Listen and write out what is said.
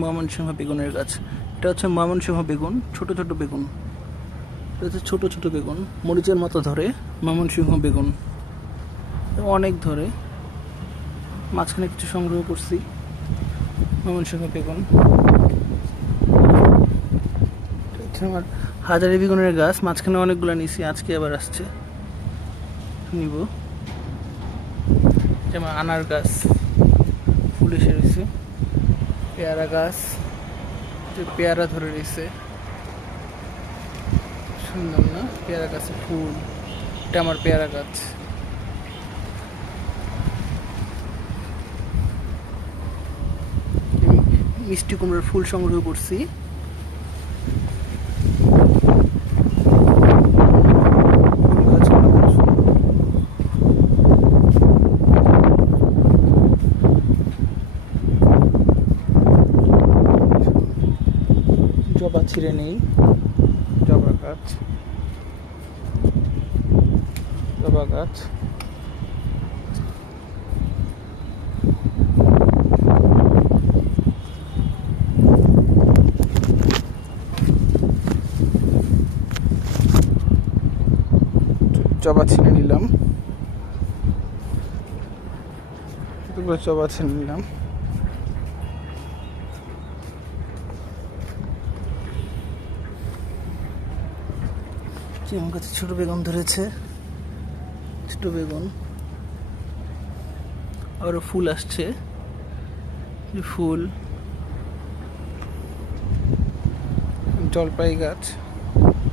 ময়মনসিংহ বেগুনের গাছ। এটা হচ্ছে ময়মনসিংহ বেগুন, ছোট ছোট বেগুন। এটা হচ্ছে ছোট ছোট বেগুন, মরিচের মতো ধরে। ময়মনসিংহ বেগুন অনেক ধরে, মাঝখানে কিছু সংগ্রহ করছি। ময়মনসিংহ বেগুন হচ্ছে আমার হাজারি বেগুনের গাছ, মাঝখানে অনেকগুলো নিছি, আজকে আবার আসছে, নিব। যেমন আনার গাছ ফুল এসে রয়েছে, পেয়ারা গাছ, পেয়ারা ধরে রয়েছে, সুন্দর না? পেয়ারা গাছে ফুল, এটা আমার পেয়ারা গাছ। মিষ্টি কুমড়ার ফুল সংগ্রহ করছি। জবা ছিঁড়ে নেই, জবা গাছ, জবা গাছ। জবা ছিঁড়ে নিলাম, জবা ছিঁড়ে নিলাম। আমার কাছে ছোট বেগুন ধরেছে, ছোট বেগুন, আরো ফুল আসছে, ফুল। জলপাই গাছ।